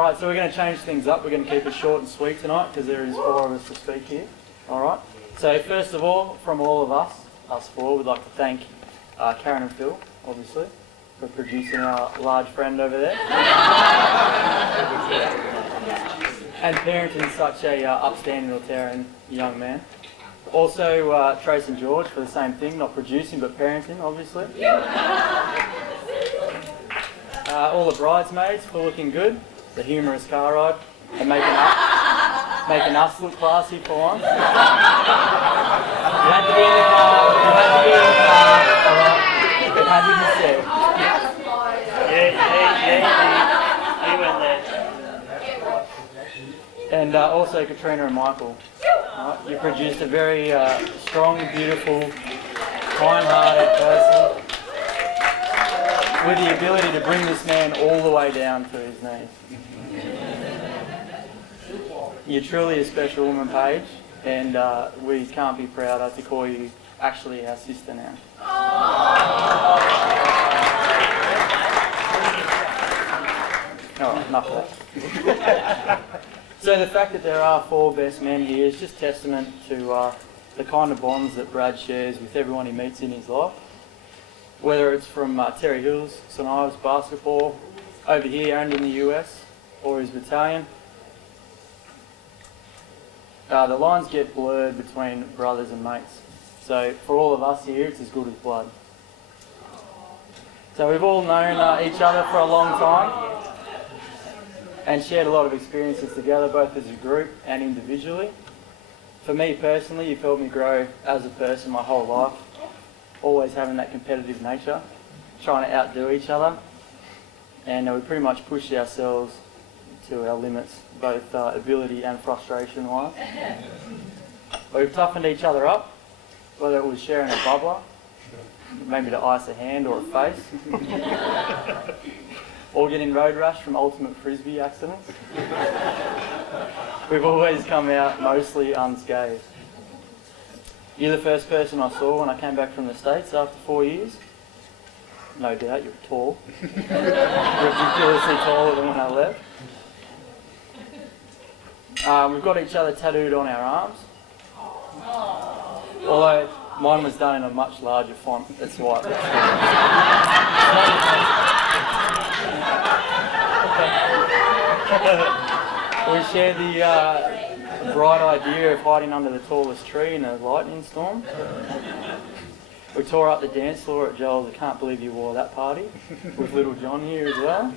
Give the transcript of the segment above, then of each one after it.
Alright, so we're going to change things up. We're going to keep it short and sweet tonight because there is 4 of us to speak here. Alright, so first of all, from all of us 4, we'd like to thank Karen and Phil, obviously, for producing our large friend over there. And parenting such a upstanding Lutheran young man. Also, Trace and George for the same thing, not producing but parenting, obviously. All the bridesmaids for looking good, the humorous car ride, and making us look classy for once. You had to be in the car, it had to be said. You went there. And also Katrina and Michael. You produced a very strong, beautiful, kind-hearted person with the ability to bring this man all the way down to his knees. You're truly a special woman, Paige, and we can't be prouder to call you actually our sister now. Alright, enough of that. So the fact that there are 4 best men here is just testament to the kind of bonds that Brad shares with everyone he meets in his life. Whether it's from Terry Hills, St Ives basketball, over here and in the US, or his battalion. The lines get blurred between brothers and mates. So for all of us here, it's as good as blood. So we've all known each other for a long time and shared a lot of experiences together, both as a group and individually. For me personally, you've helped me grow as a person my whole life, always having that competitive nature, trying to outdo each other, and we pretty much pushed ourselves to our limits, both ability and frustration-wise. We've toughened each other up, whether it was sharing a bubbler, maybe to ice a hand or a face, or getting road rash from ultimate frisbee accidents. We've always come out mostly unscathed. You're the first person I saw when I came back from the States after 4 years. No doubt, you're tall. Ridiculously taller than when I left. We've got each other tattooed on our arms. Although mine was done in a much larger font. That's why. We share the bright idea of hiding under the tallest tree in a lightning storm. We tore up the dance floor at Joel's I Can't Believe You Wore That party, with Little John here as well.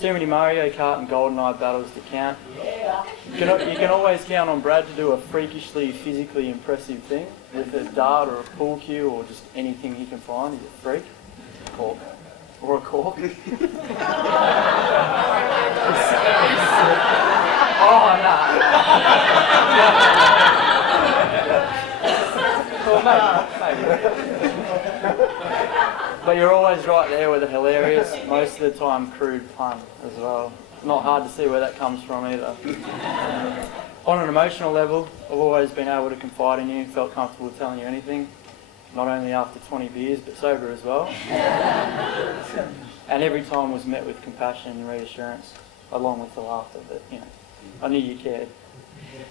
Too many Mario Kart and GoldenEye battles to count. You can always count on Brad to do a freakishly, physically impressive thing with a dart or a pool cue or just anything he can find. He's a freak. Or a cork. Oh, no. Well, maybe. But you're always right there with a hilarious, most of the time crude pun as well. Not hard to see where that comes from either. On an emotional level, I've always been able to confide in you, felt comfortable telling you anything. Not only after 20 beers, but sober as well. And every time was met with compassion and reassurance, along with the laughter that, I knew you cared.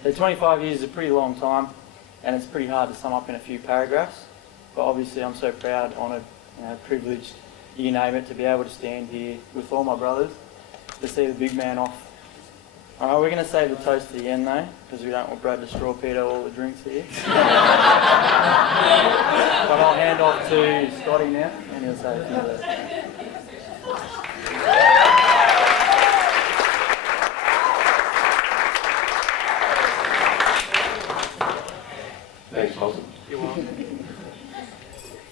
So 25 years is a pretty long time, and it's pretty hard to sum up in a few paragraphs. But obviously I'm so proud, honoured, privileged, you name it, to be able to stand here with all my brothers to see the big man off. Alright, we're going to save the toast to the end though, because we don't want Brad to straw Peter all the drinks here. But I'll hand off to Scotty now, and he'll say a few words. Thanks, Paul. You're welcome.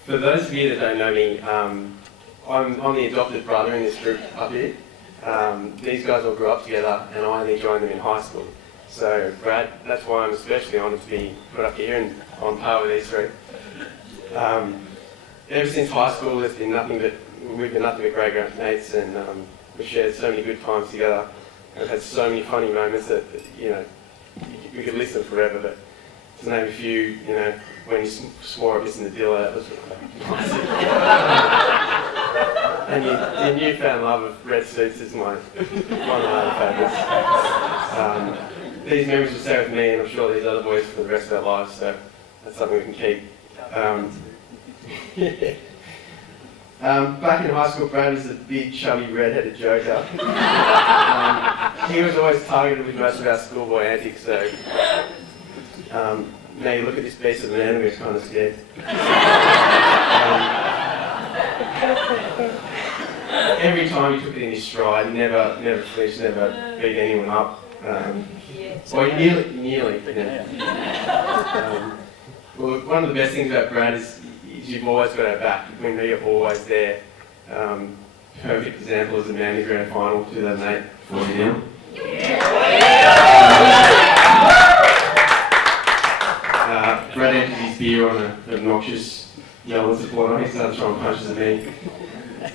For those of you that don't know me, I'm the adopted brother in this group up here. These guys all grew up together and I only joined them in high school. So Brad, that's why I'm especially honoured to be put up here and on par with these three. Ever since high school, we've been nothing but great mates, and we've shared so many good times together. We've had so many funny moments that, we could listen forever, but to name a few, when you swore at missing the dealer, that was classic. And your newfound love of red suits is one of my other favourites. These memories will stay with me, and I'm sure these other boys for the rest of their lives, so that's something we can keep. Back in high school, Brad was a big, chubby, red-headed joker. He was always targeted with most of our schoolboy antics, so now you look at this beast of an man and we're kind of scared. Every time he took it in his stride, never flinched, never beat anyone up. Well, nearly. Well, one of the best things about Brad is you've always got our back. When you're always there. Perfect example is the Manly Grand Final 2008, 40-0. Brad emptied his beer on an obnoxious yellow supporter. He started throwing punches at me.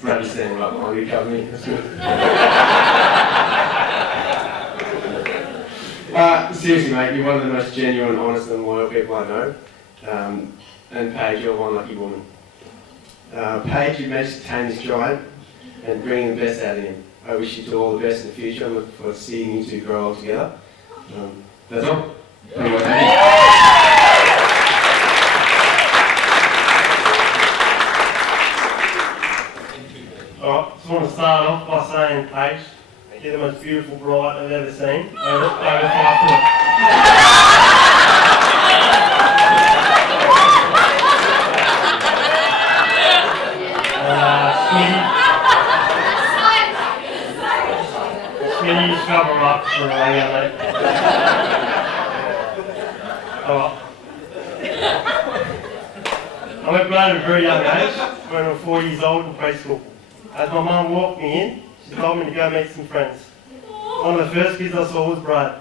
Brad was standing right behind me, covered me. That's good. Seriously, mate, you're one of the most genuine, honest, and loyal people I know. And Paige, you're one lucky woman. Paige, you managed to tame this giant and bring the best out of him. I wish you all the best in the future and look forward to seeing you two grow old together. That's all. Alright, just want to start off by saying, Paige, you're the most beautiful bride I've ever seen. Over 5 foot. Smitty, you scrub her up for a lay out, mate. Alright. I met Brad at a very young age, when I was 4 years old in preschool. As my mum walked me in, she told me to go meet some friends. One of the first kids I saw was Brad.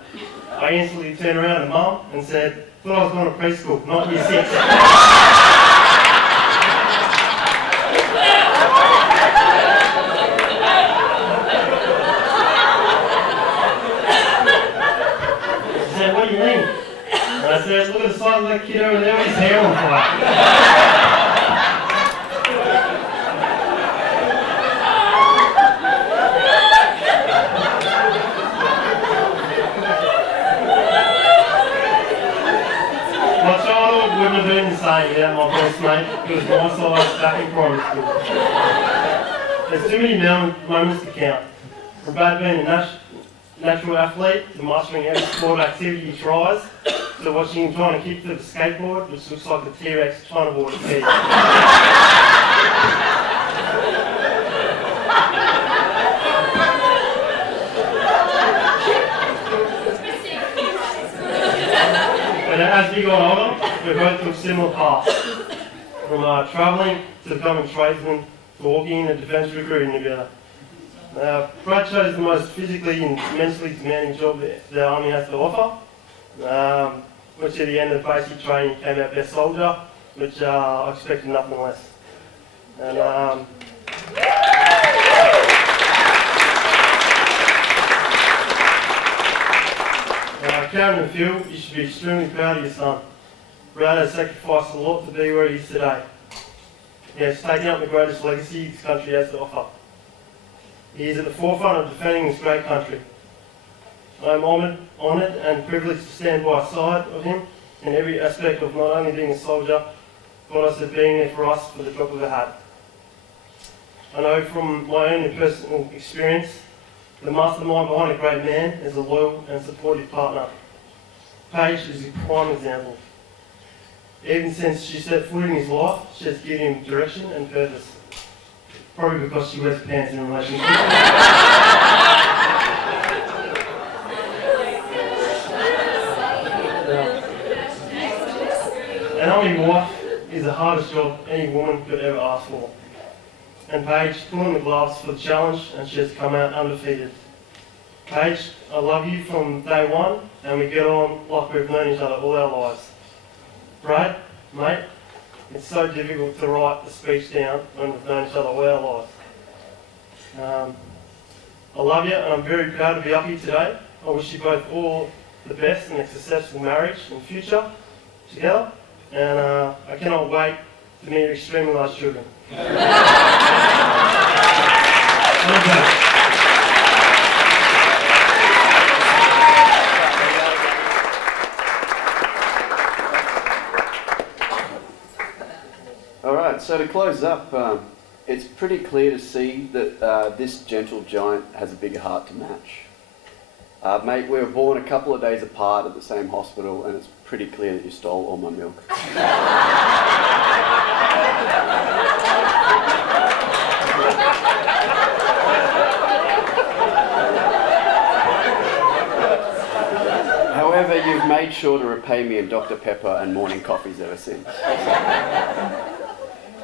I instantly turned around to Mum and said, thought I was going to preschool, not year 6. She said, what do you mean? And I said, look at the size of that kid over there with his hair on fire. Without my best mate, who was my size back in primary school. There's too many moments to count. From Brad being a natural athlete, to mastering every sport activity he tries, to watching him trying to kick to the skateboard, which looks like a T-Rex trying to board his head. But as we got older, we both took similar paths, from travelling to becoming tradesmen to walking in a defence recruiting together. Brad chose the most physically and mentally demanding job that the Army has to offer, which at the end of basic training came out best soldier, which I expected nothing less. And Karen and Phil, you should be extremely proud of your son. Brad has sacrificed a lot to be where he is today. He has taken up the greatest legacy this country has to offer. He is at the forefront of defending this great country. I am honoured and privileged to stand by the side of him in every aspect of not only being a soldier, but also being there for us for the drop of a hat. I know from my own personal experience, the mastermind behind a great man is a loyal and supportive partner. Paige is a prime example. Even since she set foot in his life, she has given him direction and purpose. Probably because she wears pants in a relationship. An army wife is the hardest job any woman could ever ask for. And Paige put on the gloves for the challenge and she has come out undefeated. Paige, I love you from day one and we get on like we've known each other all our lives. Brad, mate, it's so difficult to write the speech down when we've known each other all our lives. I love you and I'm very proud to be up here today. I wish you both all the best in a successful marriage in the future together. And I cannot wait to meet your extremely large children. close up, it's pretty clear to see that this gentle giant has a bigger heart to match. Mate, we were born a couple of days apart at the same hospital, and it's pretty clear that you stole all my milk. However, you've made sure to repay me in Dr. Pepper and morning coffees ever since.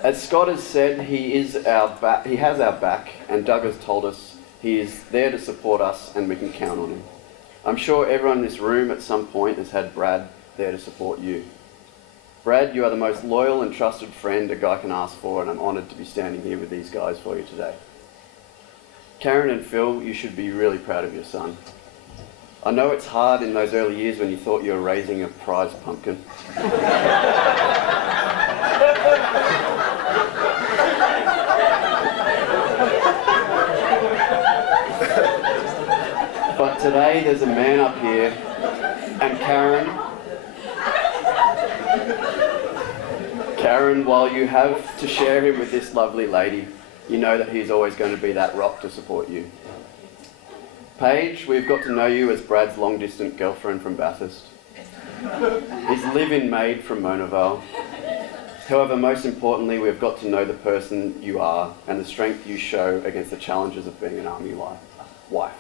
As Scott has said, he has our back, and Doug has told us he is there to support us and we can count on him. I'm sure everyone in this room at some point has had Brad there to support you. Brad, you are the most loyal and trusted friend a guy can ask for, and I'm honoured to be standing here with these guys for you today. Karen and Phil, you should be really proud of your son. I know it's hard in those early years when you thought you were raising a prize pumpkin. But today there's a man up here, and Karen, while you have to share him with this lovely lady, you know that he's always going to be that rock to support you. Paige, we've got to know you as Brad's long-distance girlfriend from Bathurst. His live-in maid from Mona Vale. However, most importantly, we've got to know the person you are and the strength you show against the challenges of being an army wife.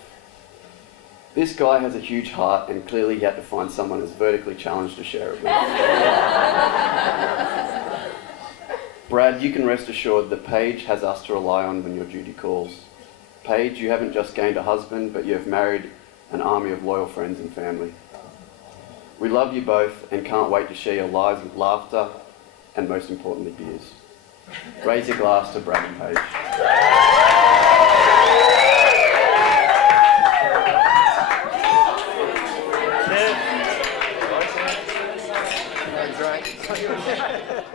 This guy has a huge heart, and clearly he had to find someone as vertically challenged to share it with. Brad, you can rest assured that Paige has us to rely on when your duty calls. Paige, you haven't just gained a husband, but you have married an army of loyal friends and family. We love you both and can't wait to share your lives with laughter and, most importantly, beers. Raise your glass to Brad and Paige. Cheers. Great.